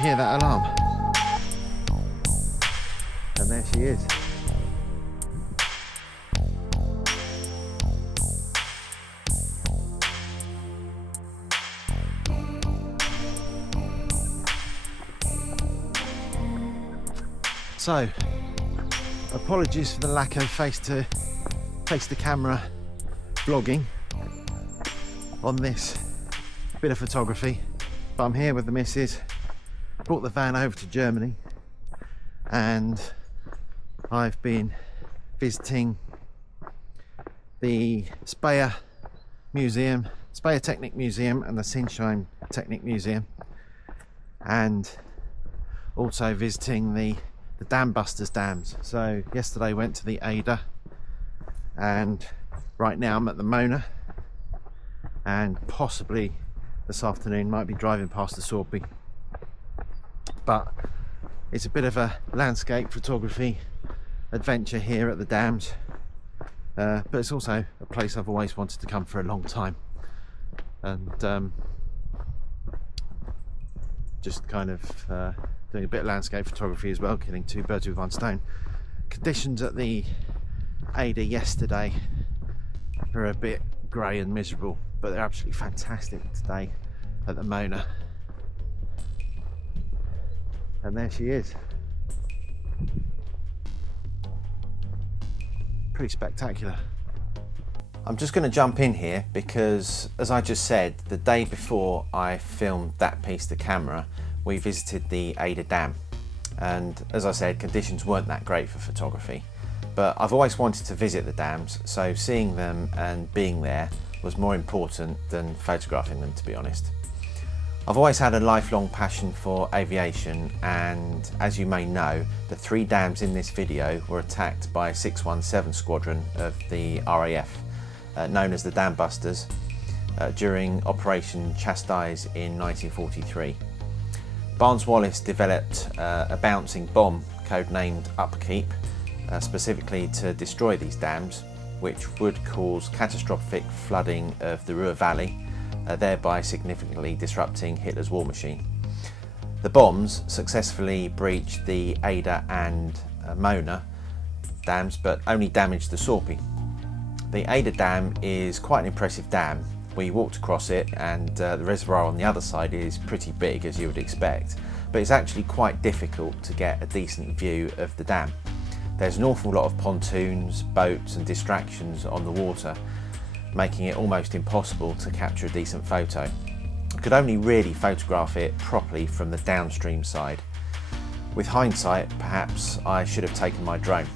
hear that alarm? And there she is. So, apologies for the lack of face to camera vlogging on this bit of photography, but I'm here with the missus. Brought the van over to Germany and I've been visiting the Speyer Technic Museum and the Sinsheim Technic Museum, and also visiting the Dambusters dams. So yesterday went to the Eder, and right now I'm at the Mohne, and possibly this afternoon might be driving past the Sorpe. But it's a bit of a landscape photography adventure here at the dams, but it's also a place I've always wanted to come for a long time, and just kind of doing a bit of landscape photography as well, killing two birds with one stone. Conditions at the Eder yesterday were a bit grey and miserable, but they're absolutely fantastic today at the Mohne. And there she is. Pretty spectacular. I'm just going to jump in here because, as I just said, the day before I filmed that piece to camera, we visited the Eder Dam, and as I said, conditions weren't that great for photography, but I've always wanted to visit the dams, so seeing them and being there was more important than photographing them, to be honest. I've always had a lifelong passion for aviation, and as you may know, the 3 dams in this video were attacked by a 617 squadron of the RAF, known as the Dambusters, during Operation Chastise in 1943. Barnes-Wallis developed a bouncing bomb codenamed Upkeep, specifically to destroy these dams, which would cause catastrophic flooding of the Ruhr Valley, thereby significantly disrupting Hitler's war machine. The bombs successfully breached the Eder and Mohne dams, but only damaged the Sorpe. The Eder Dam is quite an impressive dam. We walked across it, and the reservoir on the other side is pretty big, as you would expect, but it's actually quite difficult to get a decent view of the dam. There's an awful lot of pontoons, boats and distractions on the water, making it almost impossible to capture a decent photo. I could only really photograph it properly from the downstream side. With hindsight, perhaps I should have taken my drone.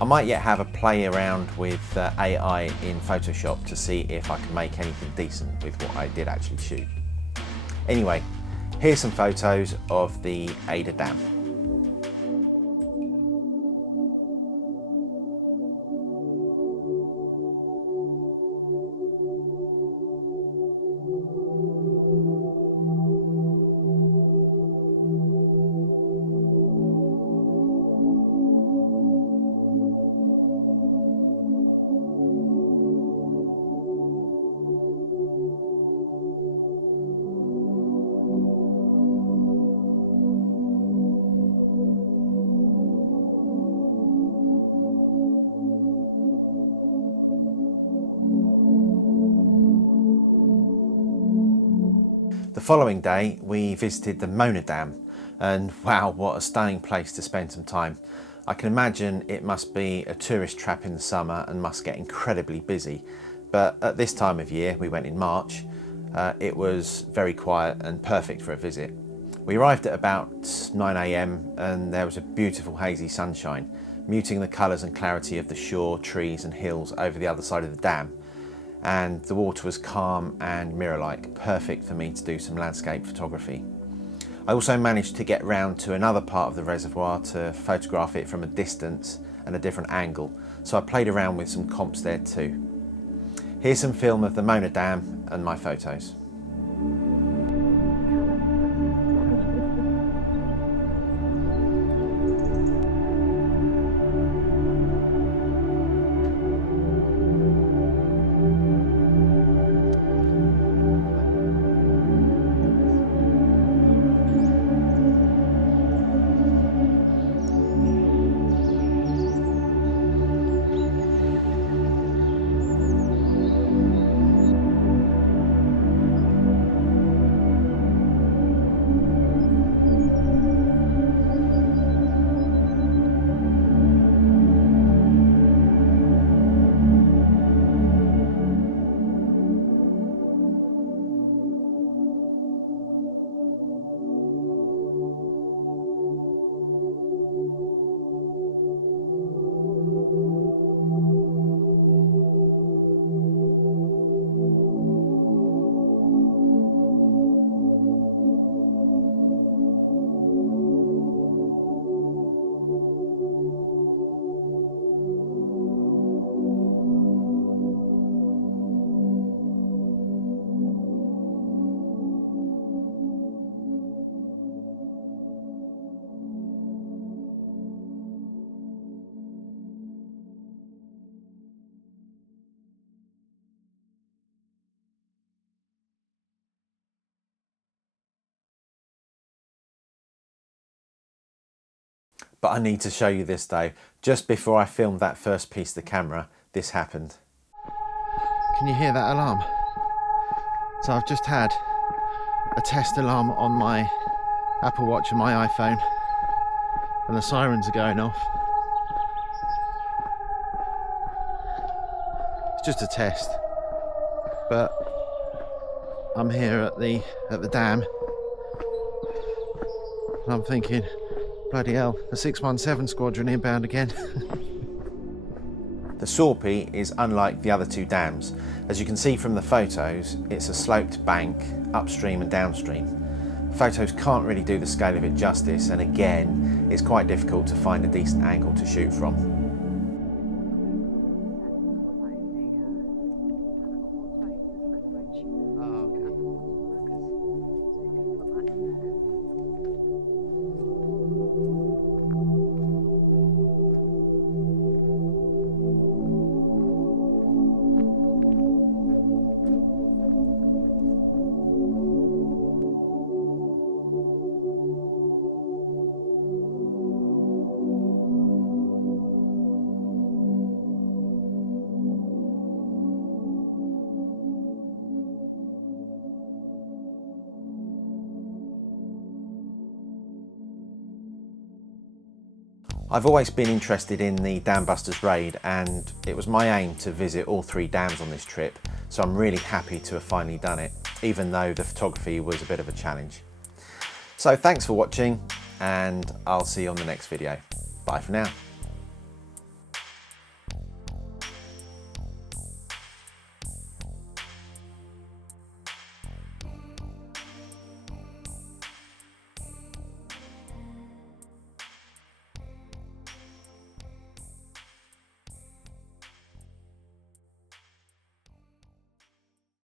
I might yet have a play around with AI in Photoshop to see if I can make anything decent with what I did actually shoot. Anyway, here's some photos of the Eder Dam. The following day we visited the Mohne Dam, and wow, what a stunning place to spend some time. I can imagine it must be a tourist trap in the summer and must get incredibly busy, but at this time of year, we went in March, it was very quiet and perfect for a visit. We arrived at about 9 AM and there was a beautiful hazy sunshine, muting the colours and clarity of the shore, trees and hills over the other side of the dam. And the water was calm and mirror-like, perfect for me to do some landscape photography. I also managed to get round to another part of the reservoir to photograph it from a distance and a different angle, so I played around with some comps there too. Here's some film of the Mohne Dam and my photos. But I need to show you this though. Just before I filmed that first piece of the camera, this happened. Can you hear that alarm? So I've just had a test alarm on my Apple Watch and my iPhone, and the sirens are going off. It's just a test, but I'm here at the dam, and I'm thinking, bloody hell, the 617 squadron inbound again. The Sorpe is unlike the other two dams. As you can see from the photos, it's a sloped bank upstream and downstream. Photos can't really do the scale of it justice, and again, it's quite difficult to find a decent angle to shoot from. I've always been interested in the Dambusters raid, and it was my aim to visit all 3 dams on this trip, so I'm really happy to have finally done it, even though the photography was a bit of a challenge. So thanks for watching, and I'll see you on the next video. Bye for now.